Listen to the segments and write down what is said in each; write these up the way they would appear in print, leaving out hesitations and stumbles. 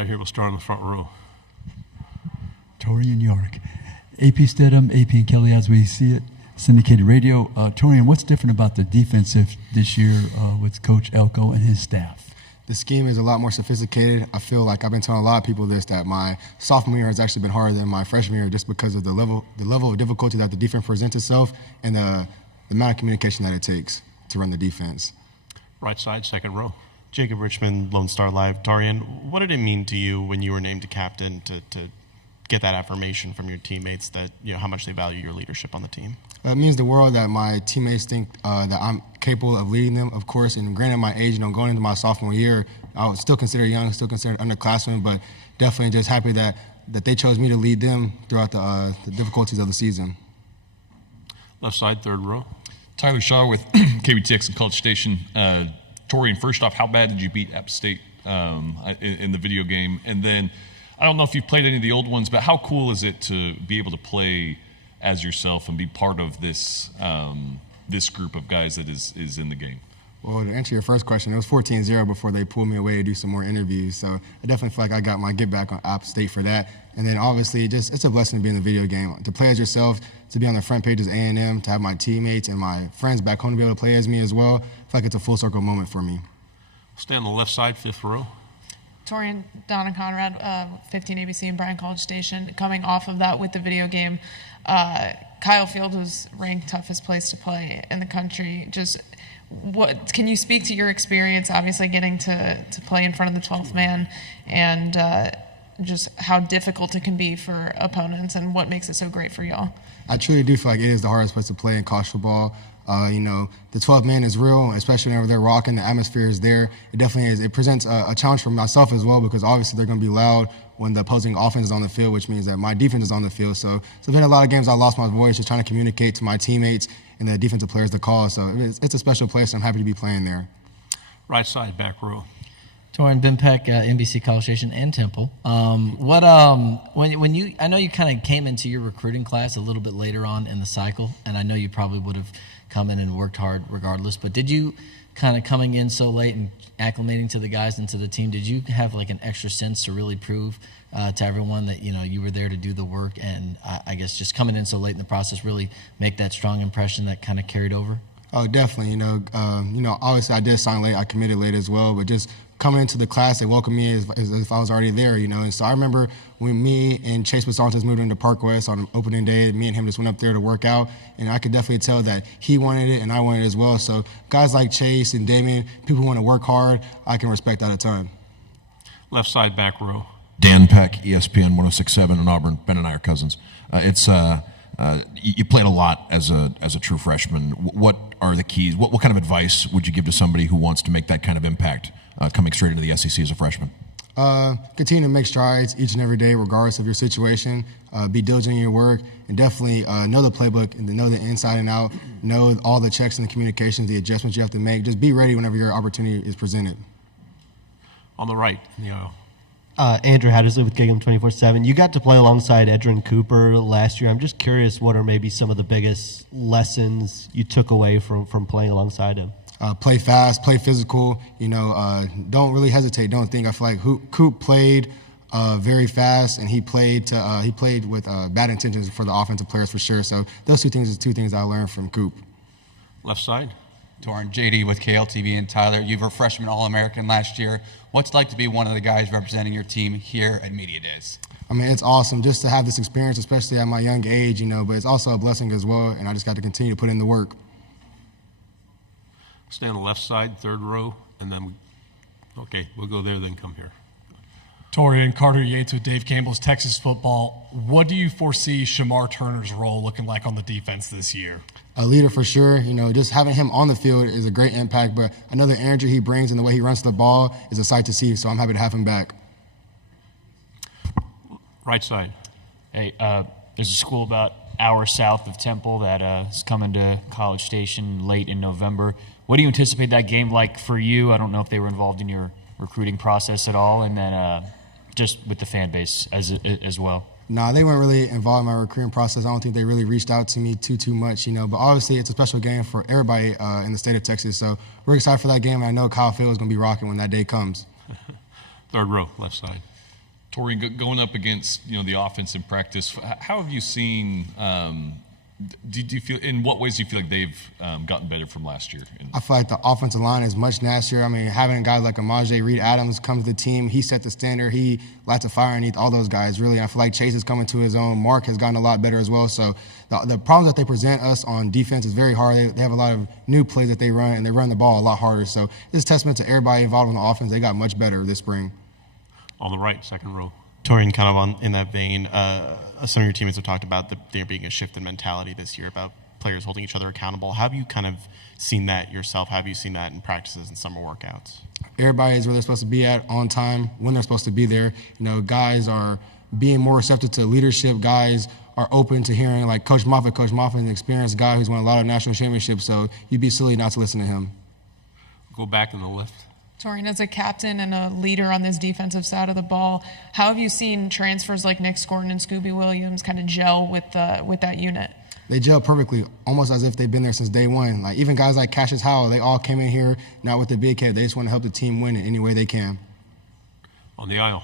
Right here, we'll start on the front row. Taurean York. AP Stedham, AP and Kelly, as we see it, syndicated radio. Taurean, what's different about the defensive this year with Coach Elko and his staff? The scheme is a lot more sophisticated. I feel like I've been telling a lot of people this, that my sophomore year has actually been harder than my freshman year just because of the level of difficulty that the defense presents itself and the amount of communication that it takes to run the defense. Right side, second row. Jacob Richmond, Lone Star Live. Taurean, what did it mean to you when you were named a captain to get that affirmation from your teammates that, you know, how much they value your leadership on the team? It means the world that my teammates think that I'm capable of leading them, of course. And granted, my age, going into my sophomore year, I was still considered young, still considered underclassmen, but definitely just happy that they chose me to lead them throughout the difficulties of the season. Left side, third row. Tyler Shaw with KBTX and College Station. Taurean, first off, how bad did you beat App State in the video game? And then, I don't know if you've played any of the old ones, but how cool is it to be able to play as yourself and be part of this this group of guys that is in the game? Well, to answer your first question, it was 14-0 before they pulled me away to do some more interviews. So I definitely feel like I got my get back on App State for that. And then obviously, it's a blessing to be in the video game. To play as yourself, to be on the front page as A&M, to have my teammates and my friends back home to be able to play as me as well, I feel like it's a full circle moment for me. Stay on the left side, fifth row. Taurean, Donna Conrad, 15 ABC and Bryan College Station. Coming off of that with the video game, Kyle Field was ranked toughest place to play in the country. Just what can you speak to your experience, obviously getting to play in front of the 12th man, and just how difficult it can be for opponents and what makes it so great for y'all? I truly do feel like it is the hardest place to play in college football. The 12th man is real, especially whenever they're rocking, the atmosphere is there. It definitely is. It presents a challenge for myself as well because obviously they're going to be loud when the opposing offense is on the field, which means that my defense is on the field. So there's been a lot of games I lost my voice just trying to communicate to my teammates and the defensive players the call. So it's a special place, and I'm happy to be playing there. Right side, back row. Taurean, Ben Peck, NBC College Station and Temple. When you, I know you kind of came into your recruiting class a little bit later on in the cycle, and I know you probably would have come in and worked hard regardless, but did you kind of coming in so late and acclimating to the guys and to the team, did you have like an extra sense to really prove to everyone that, you know, you were there to do the work, and I guess just coming in so late in the process really make that strong impression that kind of carried over? Oh, definitely. Obviously I did sign late. I committed late as well, but just coming into the class, they welcomed me as if I was already there, And so I remember when me and Chase Basantes moved into Park West on opening day, me and him just went up there to work out, and I could definitely tell that he wanted it and I wanted it as well. So guys like Chase and Damien, people who want to work hard, I can respect that a ton. Left side, back row. Dan Peck, ESPN 106.7 in Auburn. Ben and I are cousins. You played a lot as a true freshman. What are the keys? What kind of advice would you give to somebody who wants to make that kind of impact coming straight into the SEC as a freshman? Continue to make strides each and every day, regardless of your situation. Be diligent in your work, and definitely know the playbook and know the inside and out. Know all the checks and the communications, the adjustments you have to make. Just be ready whenever your opportunity is presented. On the right, Andrew Hattersley with Gig'em 24/7. You got to play alongside Edgerrin Cooper last year. I'm just curious, what are maybe some of the biggest lessons you took away from playing alongside him? Play fast, play physical. Don't really hesitate. Don't think. I feel like Coop played very fast, and he played with bad intentions for the offensive players for sure. So those two things I learned from Coop. Left side. Taurean, JD with KLTV and Tyler. You were freshman All-American last year. What's it like to be one of the guys representing your team here at Media Days? I mean, it's awesome just to have this experience, especially at my young age, but it's also a blessing as well, and I just got to continue to put in the work. Stay on the left side, third row, and then we'll go there, then come here. Taurean, Carter Yates with Dave Campbell's Texas Football. What do you foresee Shemar Turner's role looking like on the defense this year? A leader for sure. Just having him on the field is a great impact, but another energy he brings and the way he runs the ball is a sight to see, so I'm happy to have him back. Right side. Hey, there's a school about an hour south of Temple that is coming to College Station late in November. What do you anticipate that game like for you? I don't know if they were involved in your recruiting process at all, and then just with the fan base as well. Nah, they weren't really involved in my recruiting process. I don't think they really reached out to me too much, But obviously, it's a special game for everybody in the state of Texas. So we're excited for that game, and I know Kyle Field is going to be rocking when that day comes. Third row, left side. Taurean, going up against the offense in practice, how have you seen? Do you feel, in what ways do you feel like they've gotten better from last year? I feel like the offensive line is much nastier. I mean, having guys like Amaje Reed Adams come to the team, he set the standard. He lights a fire underneath all those guys, really. I feel like Chase is coming to his own. Mark has gotten a lot better as well. So the problems that they present us on defense is very hard. They have a lot of new plays that they run, and they run the ball a lot harder. So this is a testament to everybody involved in the offense. They got much better this spring. On the right, second row. Taurean, kind of in that vein, some of your teammates have talked about there being a shift in mentality this year about players holding each other accountable. Have you kind of seen that yourself? Have you seen that in practices and summer workouts? Everybody is where they're supposed to be at on time, when they're supposed to be there. Guys are being more receptive to leadership. Guys are open to hearing, like Coach Moffitt. Coach Moffitt is an experienced guy who's won a lot of national championships, so you'd be silly not to listen to him. Go back in the left. Taurean, as a captain and a leader on this defensive side of the ball, how have you seen transfers like Nick Scorton and Scooby Williams kind of gel with that unit? They gel perfectly, almost as if they've been there since day one. Like even guys like Cassius Howell, they all came in here not with the big head. They just want to help the team win in any way they can. On the aisle.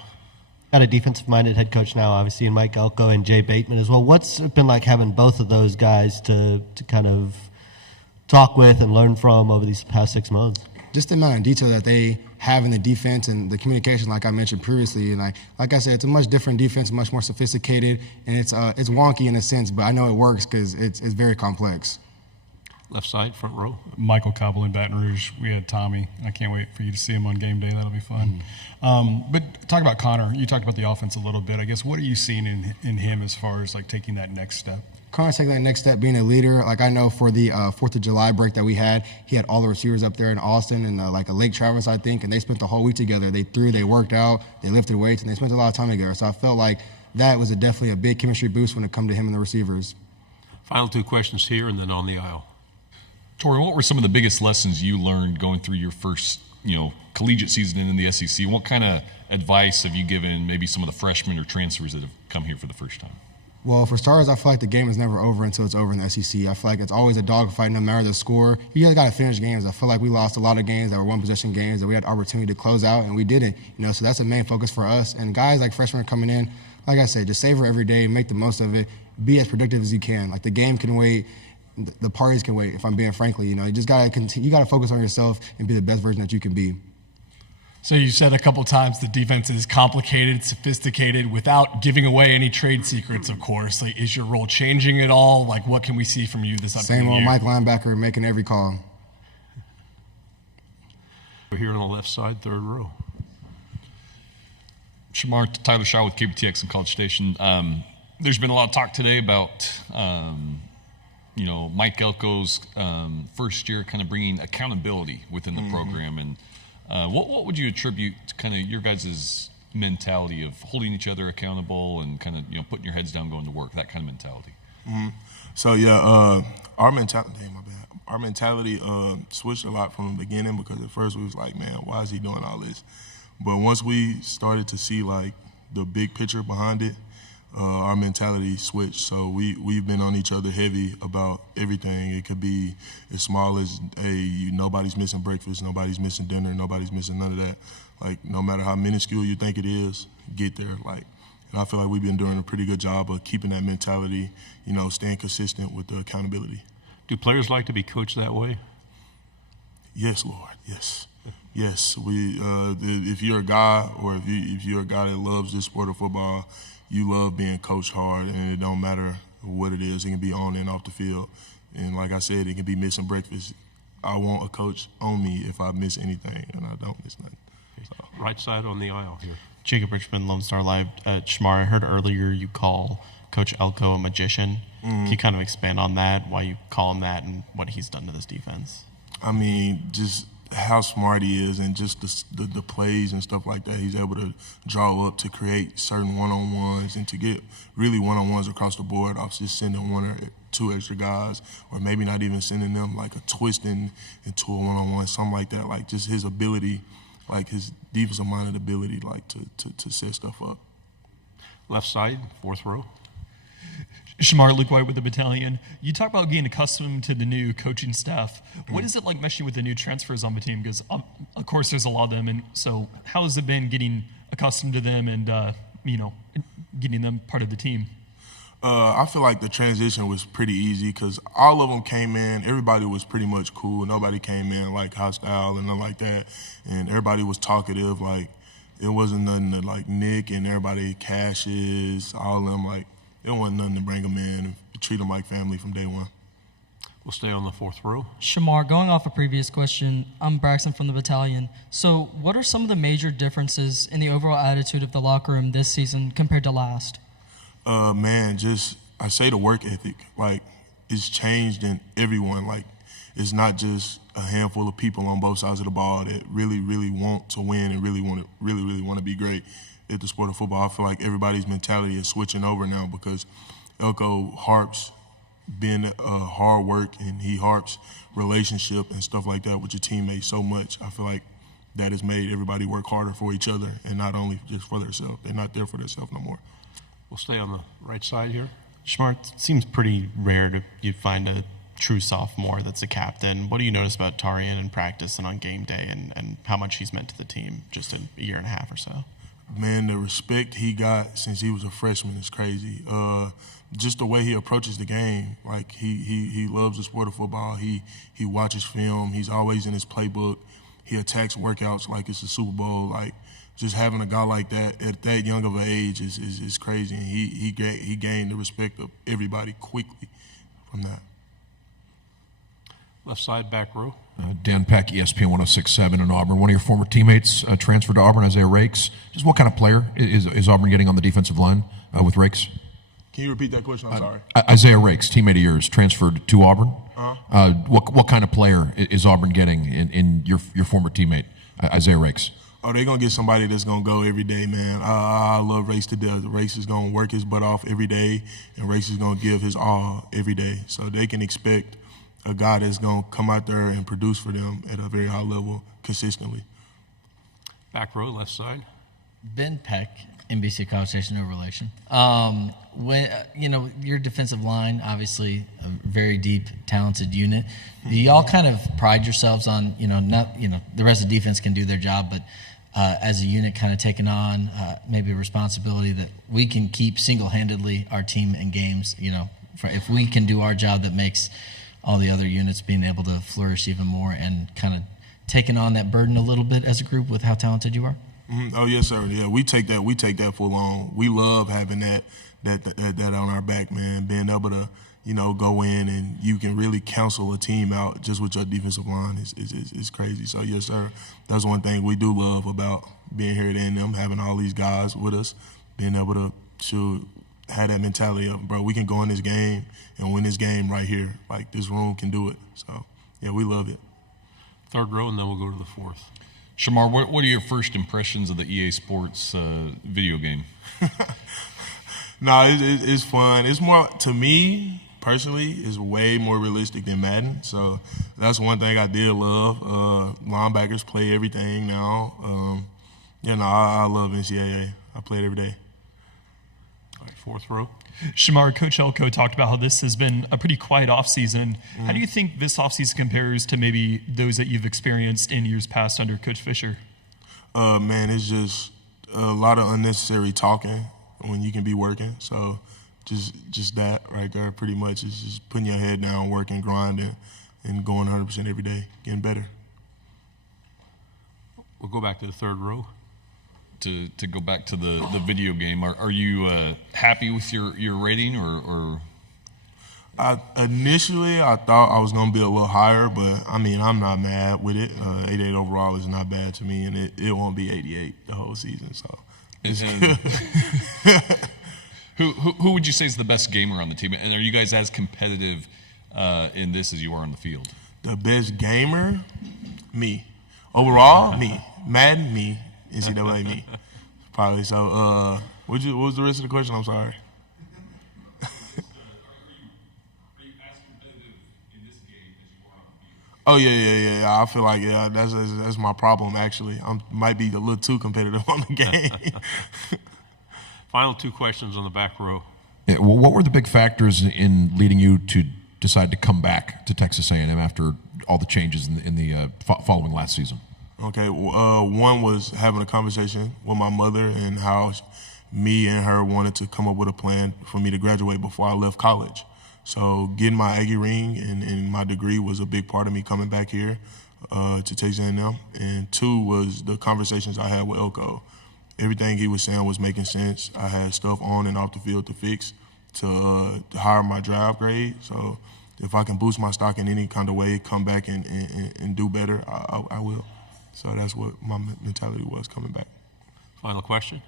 Got a defensive-minded head coach now, obviously, in Mike Elko and Jay Bateman as well. What's it been like having both of those guys to kind of talk with and learn from over these past 6 months? Just the amount of detail that they have in the defense and the communication, like I mentioned previously. And like I said, it's a much different defense, much more sophisticated, and it's wonky in a sense, but I know it works because it's very complex. Left side, front row. Michael Cobble in Baton Rouge. We had Tommy. I can't wait for you to see him on game day. That'll be fun. But talk about Connor. You talked about the offense a little bit. I guess what are you seeing in him as far as like taking that next step? Connor's taking that next step, being a leader. Like I know for the 4th of July break that we had, he had all the receivers up there in Austin and like a Lake Travis, I think, and they spent the whole week together. They threw, they worked out, they lifted weights, and they spent a lot of time together. So I felt like that was definitely a big chemistry boost when it come to him and the receivers. Final 2 questions here and then on the aisle. Taurean, what were some of the biggest lessons you learned going through your first, collegiate season in the SEC? What kind of advice have you given maybe some of the freshmen or transfers that have come here for the first time? Well, for starters, I feel like the game is never over until it's over in the SEC. I feel like it's always a dogfight no matter the score. You just got to finish games. I feel like we lost a lot of games that were one-possession games that we had opportunity to close out, and we didn't. So that's the main focus for us. And guys like freshmen coming in, like I said, just savor every day, make the most of it, be as productive as you can. Like the game can wait. The parties can wait, if I'm being frankly. You just got to continue. You got to focus on yourself and be the best version that you can be. So you said a couple times the defense is complicated, sophisticated, without giving away any trade secrets, of course. Like, is your role changing at all? Like, what can we see from you this upcoming Same old year? Mike linebacker making every call. We're here on the left side, third row. Shemar, Tyler Shaw with KBTX in College Station. There's been a lot of talk today about, Mike Elko's first year kind of bringing accountability within the program. And what would you attribute to kind of your guys' mentality of holding each other accountable and kind of, putting your heads down, going to work, that kind of mentality? So, our mentality switched a lot from the beginning because at first we was like, man, why is he doing all this? But once we started to see, like, the big picture behind it, our mentality switched. So we've been on each other heavy about everything. It could be as small as, hey, nobody's missing breakfast, nobody's missing dinner, nobody's missing none of that. Like, no matter how minuscule you think it is, get there. Like, and I feel like we've been doing a pretty good job of keeping that mentality, staying consistent with the accountability. Do players like to be coached that way? Yes, Lord, yes. Yes, if you're a guy or if you're a guy that loves this sport of football, you love being coached hard, and it don't matter what it is. It can be on and off the field. And like I said, it can be missing breakfast. I want a coach on me if I miss anything, and I don't miss nothing. So. Right side on the aisle here. Jacob Richmond, Lone Star Live. Shemar, I heard earlier you call Coach Elko a magician. Can you kind of expand on that, why you call him that, and what he's done to this defense? I mean, just how smart he is and just the plays and stuff like that he's able to draw up to create certain one-on-ones and to get really one-on-ones across the board off just sending 1 or 2 extra guys or maybe not even sending them like a twisting into a one-on-one, something like that. Like just his ability, like his defensive-minded ability, like to set stuff up. Left side, fourth row. Shemar, Luke White with the Battalion. You talk about getting accustomed to the new coaching staff. What is it like meshing with the new transfers on the team? Because, of course, there's a lot of them. And so how has it been getting accustomed to them and getting them part of the team? I feel like the transition was pretty easy because all of them came in. Everybody was pretty much cool. Nobody came in like hostile and nothing like that. And everybody was talkative. Like it wasn't nothing to like Nick and everybody, Cassius, all of them. Like it wasn't nothing to bring them in and treat them like family from day one. We'll stay on the fourth row. Shemar, going off a previous question, I'm Braxton from the battalion. So what are some of the major differences in the overall attitude of the locker room this season compared to last? Man, I say the work ethic, like it's changed in everyone. Like it's not just a handful of people on both sides of the ball that really, really want to win and really want to be great at the sport of football. I feel like everybody's mentality is switching over now because Elko harps being hard work and he harps relationship and stuff like that with your teammates so much. I feel like that has made everybody work harder for each other and not only just for themselves. They're not there for themselves no more. We'll stay on the right side here. Shemar, it seems pretty rare to you find a true sophomore that's a captain. What do you notice about Taurean in practice and on game day and how much he's meant to the team just in a year and a half or so? Man, the respect he got since he was a freshman is crazy. Just the way he approaches the game, like he loves the sport of football. He watches film. He's always in his playbook. He attacks workouts like it's the Super Bowl. Like just having a guy like that at that young of an age is crazy. And he gained the respect of everybody quickly from that. Left side, back row. Dan Peck, ESPN 106.7 in Auburn. One of your former teammates transferred to Auburn, Isaiah Rakes. Just what kind of player is Auburn getting on the defensive line with Rakes? Can you repeat that question? I'm sorry. Isaiah Rakes, teammate of yours, transferred to Auburn. Uh-huh. What kind of player is Auburn getting in your former teammate, Isaiah Rakes? Oh, they're going to get somebody that's going to go every day, man. I love Race to death. Race is going to work his butt off every day, and Race is going to give his all every day. So they can expect a guy that's going to come out there and produce for them at a very high level consistently. Back row, left side. Ben Peck, NBC College Station, no relation. When your defensive line, obviously a very deep, talented unit. Do y'all kind of pride yourselves on, the rest of the defense can do their job, but as a unit kind of taking on maybe a responsibility that we can keep single-handedly our team in games, if we can do our job that makes all the other units being able to flourish even more and kind of taking on that burden a little bit as a group with how talented you are? Mm-hmm. Oh yes, sir. Yeah, we take that full on. We love having that on our back, man. Being able to, go in and you can really counsel a team out just with your defensive line is crazy. So yes, sir. That's one thing we do love about being here at A&M, having all these guys with us, being able to have that mentality of, bro, we can go in this game and win this game right here. Like this room can do it. So yeah, we love it. Third row, and then we'll go to the fourth. Shemar, what are your first impressions of the EA Sports video game? No, it's fun. It's more, to me, personally, it's way more realistic than Madden. So that's one thing I did love. Linebackers play everything now. I love NCAA. I play it every day. All right, fourth row. Shemar, Coach Elko talked about how this has been a pretty quiet offseason. How do you think this offseason compares to maybe those that you've experienced in years past under Coach Fisher? Man, it's just a lot of unnecessary talking when you can be working. So just that right there pretty much is just putting your head down, working, grinding, and going 100% every day, getting better. We'll go back to the third row. To go back to the video game, are you happy with your rating or? Initially, I thought I was going to be a little higher, but I mean, I'm not mad with it. 88 overall is not bad to me, and it won't be 88 the whole season. So, who would you say is the best gamer on the team? And are you guys as competitive in this as you are on the field? The best gamer, me. Overall, me. Madden, me. NCAA, me. Probably. So, what was the rest of the question? I'm sorry. Oh yeah. I feel like that's my problem actually. I might be a little too competitive on the game. Final two questions on the back row. Yeah, well, what were the big factors in leading you to decide to come back to Texas A&M after all the changes in the following last season? Okay, one was having a conversation with my mother and how me and her wanted to come up with a plan for me to graduate before I left college. So getting my Aggie ring and my degree was a big part of me coming back here to Texas A&M. And 2 was the conversations I had with Elko. Everything he was saying was making sense. I had stuff on and off the field to fix to higher my drive grade. So if I can boost my stock in any kind of way, come back and do better, I will. So that's what my mentality was coming back. Final question?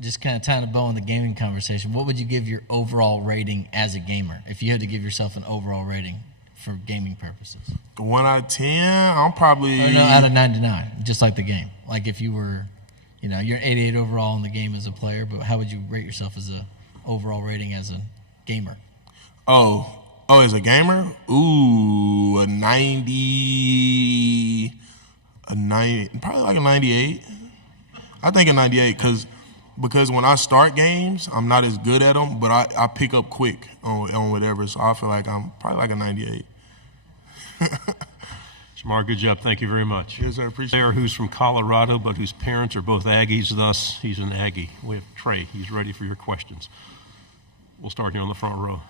Just kind of tying a bow on the gaming conversation, what would you give your overall rating as a gamer if you had to give yourself an overall rating for gaming purposes? 1 out of 10, I'm probably... Or no, out of 99, just like the game. Like if you were, you're an 88 overall in the game as a player, but how would you rate yourself as a overall rating as a gamer? Oh, as a gamer? Ooh, a 90, probably like a 98. I think a 98 because when I start games, I'm not as good at them, but I pick up quick on whatever, so I feel like I'm probably like a 98. Shemar, good job. Thank you very much. Yes, sir. Appreciate it. Player who's from Colorado, but whose parents are both Aggies, thus he's an Aggie. We have Trey. He's ready for your questions. We'll start here on the front row.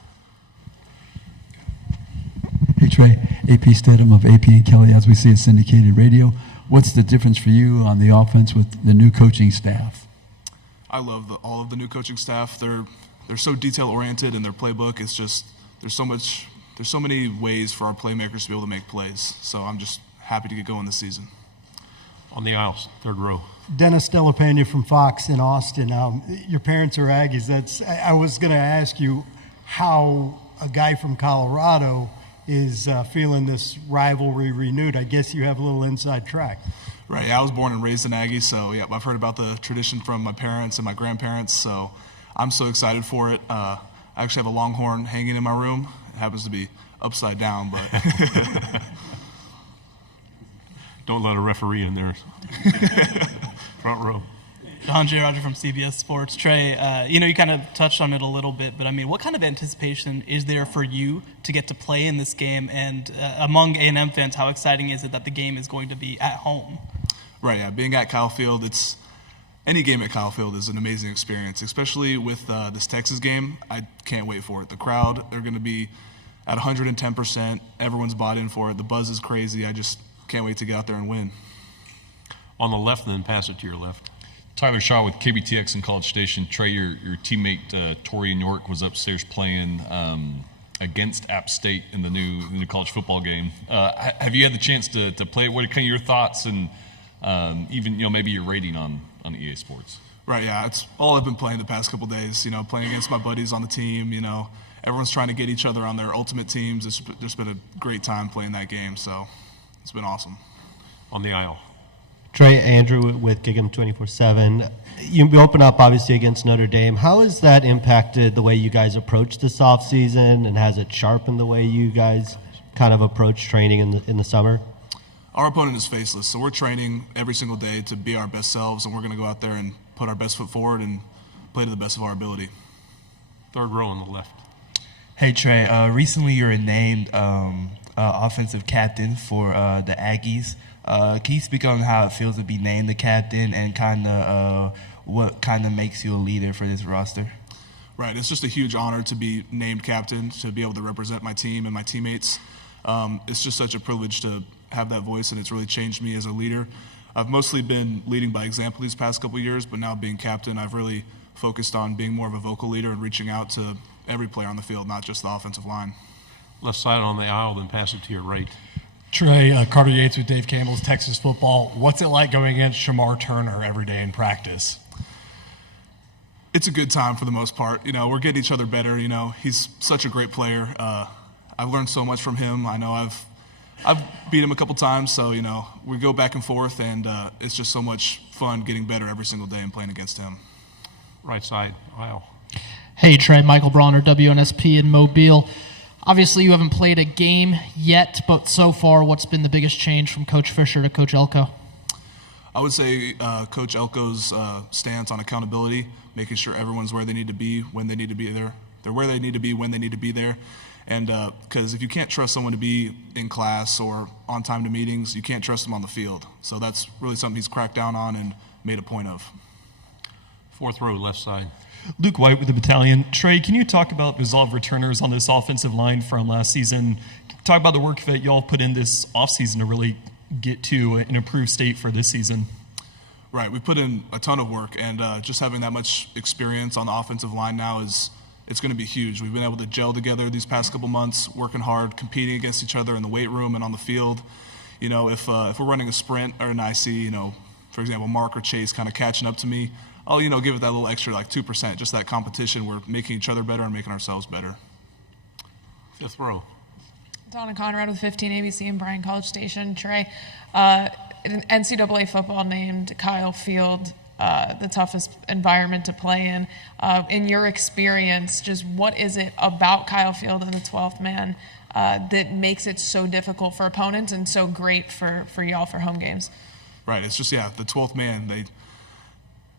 Hey, Trey. AP Stedham of AP and Kelly, as we see at syndicated radio. What's the difference for you on the offense with the new coaching staff? I love all of the new coaching staff. They're so detail oriented in their playbook. It's just there's so many ways for our playmakers to be able to make plays. So I'm just happy to get going this season. On the aisles, third row. Dennis Delapena from Fox in Austin. Your parents are Aggies. I was going to ask you how a guy from Colorado is feeling this rivalry renewed. I guess you have a little inside track. Right, yeah, I was born and raised in Aggie, so yeah, I've heard about the tradition from my parents and my grandparents, so I'm so excited for it. I actually have a Longhorn hanging in my room. It happens to be upside down, but... Don't let a referee in there. Front row. Don J. Roger from CBS Sports. Trey, you kind of touched on it a little bit, but I mean, what kind of anticipation is there for you to get to play in this game? And among A&M fans, how exciting is it that the game is going to be at home? Right, yeah. Being at Kyle Field, any game at Kyle Field is an amazing experience, especially with this Texas game. I can't wait for it. The crowd, they're going to be at 110%. Everyone's bought in for it. The buzz is crazy. I just can't wait to get out there and win. On the left, then pass it to your left. Tyler Shaw with KBTX in College Station. Trey, your teammate Taurean York was upstairs playing against App State in the new college football game. Have you had the chance to play? What are kind of your thoughts and even maybe your rating on EA Sports? Right, yeah, it's all I've been playing the past couple days. Playing against my buddies on the team. Everyone's trying to get each other on their ultimate teams. It's just been a great time playing that game, so it's been awesome. On the aisle. Trey, Andrew with Gig'em 24/7. You open up obviously against Notre Dame. How has that impacted the way you guys approach this offseason, and has it sharpened the way you guys kind of approach training in the summer? Our opponent is faceless, so we're training every single day to be our best selves, and we're going to go out there and put our best foot forward and play to the best of our ability. Third row on the left. Hey, Trey. Recently you were named offensive captain for the Aggies. Can you speak on how it feels to be named the captain and kind of what kind of makes you a leader for this roster? Right. It's just a huge honor to be named captain, to be able to represent my team and my teammates. It's just such a privilege to have that voice, and it's really changed me as a leader. I've mostly been leading by example these past couple of years, but now being captain, I've really focused on being more of a vocal leader and reaching out to every player on the field, not just the offensive line. Left side on the aisle, then pass it to your right. Trey, Carter Yates with Dave Campbell's Texas Football. What's it like going against Shemar Turner every day in practice? It's a good time for the most part. We're getting each other better. He's such a great player. I've learned so much from him. I know I've beat him a couple times, so, we go back and forth, and it's just so much fun getting better every single day and playing against him. Right side aisle. Hey, Trey, Michael Bronner, WNSP in Mobile. Obviously, you haven't played a game yet, but so far, what's been the biggest change from Coach Fisher to Coach Elko? I would say Coach Elko's stance on accountability, making sure everyone's where they need to be when they need to be there. They're where they need to be when they need to be there. And because if you can't trust someone to be in class or on time to meetings, you can't trust them on the field. So that's really something he's cracked down on and made a point of. Fourth row, left side. Luke White with the battalion. Trey, can you talk about resolve returners on this offensive line from last season? Talk about the work that y'all put in this offseason to really get to an improved state for this season. Right, we put in a ton of work, and just having that much experience on the offensive line now it's going to be huge. We've been able to gel together these past couple months, working hard, competing against each other in the weight room and on the field. You know, if we're running a sprint or an IC, you know, for example, Mark or Chase kind of catching up to me, I'll, you know, give it that little extra, like 2%, just that competition. We're making each other better and making ourselves better. Fifth row. Donna Conrad with 15 ABC and Bryan College Station. Trey, NCAA football named Kyle Field the toughest environment to play in. In your experience, just what is it about Kyle Field and the 12th man that makes it so difficult for opponents and so great for y'all for home games? Right, it's just, the 12th man,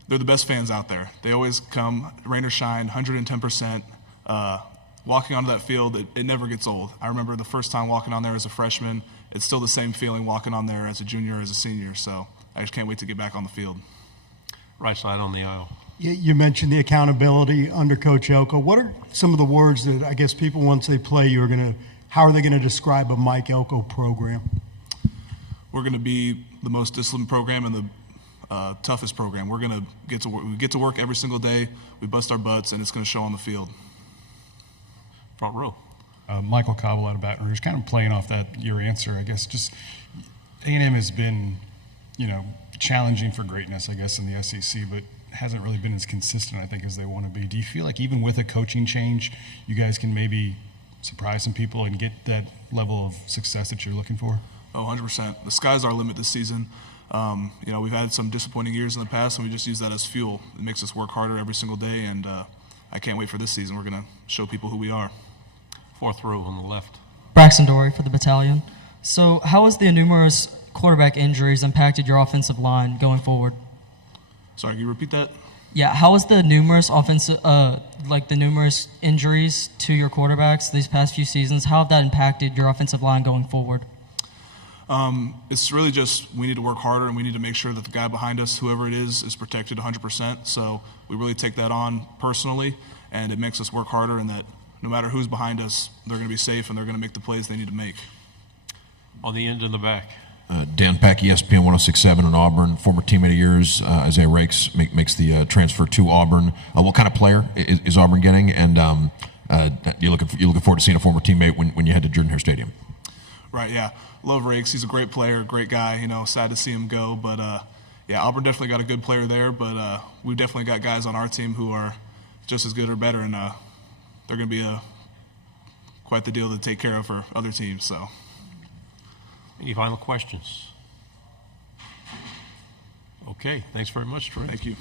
they're the best fans out there. They always come, rain or shine, 110%. Walking onto that field, it never gets old. I remember the first time walking on there as a freshman. It's still the same feeling walking on there as a junior or as a senior. So I just can't wait to get back on the field. Right side on the aisle. You mentioned the accountability under Coach Elko. What are some of the words that I guess people, once they play, how are they going to describe a Mike Elko program? We're going to be the most disciplined program and the toughest program. We're going to get to work. We get to work every single day. We bust our butts, and it's going to show on the field. Front row. Michael Cobble out of Baton Rouge, kind of playing off your answer, I guess. Just A&M has been, challenging for greatness, I guess, in the SEC, but hasn't really been as consistent, I think, as they want to be. Do you feel like even with a coaching change, you guys can maybe surprise some people and get that level of success that you're looking for? Oh, 100%. The sky's our limit this season. We've had some disappointing years in the past, and we just use that as fuel. It makes us work harder every single day, and I can't wait for this season. We're going to show people who we are. Fourth row on the left. Braxton Dory for the battalion. So how has the numerous quarterback injuries impacted your offensive line going forward? Sorry, can you repeat that? Yeah, how has the numerous numerous injuries to your quarterbacks these past few seasons, how have that impacted your offensive line going forward? It's really just we need to work harder, and we need to make sure that the guy behind us, whoever it is protected 100%. So we really take that on personally, and it makes us work harder, and that no matter who's behind us, they're going to be safe and they're going to make the plays they need to make. On the end in the back. Dan Pack, ESPN 106.7 in Auburn, former teammate of yours. Isaiah Rakes makes the transfer to Auburn. What kind of player is Auburn getting? And you're looking forward to seeing a former teammate when you head to Jordan-Hare Stadium? Right, yeah. Love Rakes. He's a great player, great guy. Sad to see him go. But, Auburn definitely got a good player there. But we've definitely got guys on our team who are just as good or better. And they're going to be quite the deal to take care of for other teams. So. Any final questions? Okay, thanks very much, Trey. Thank you.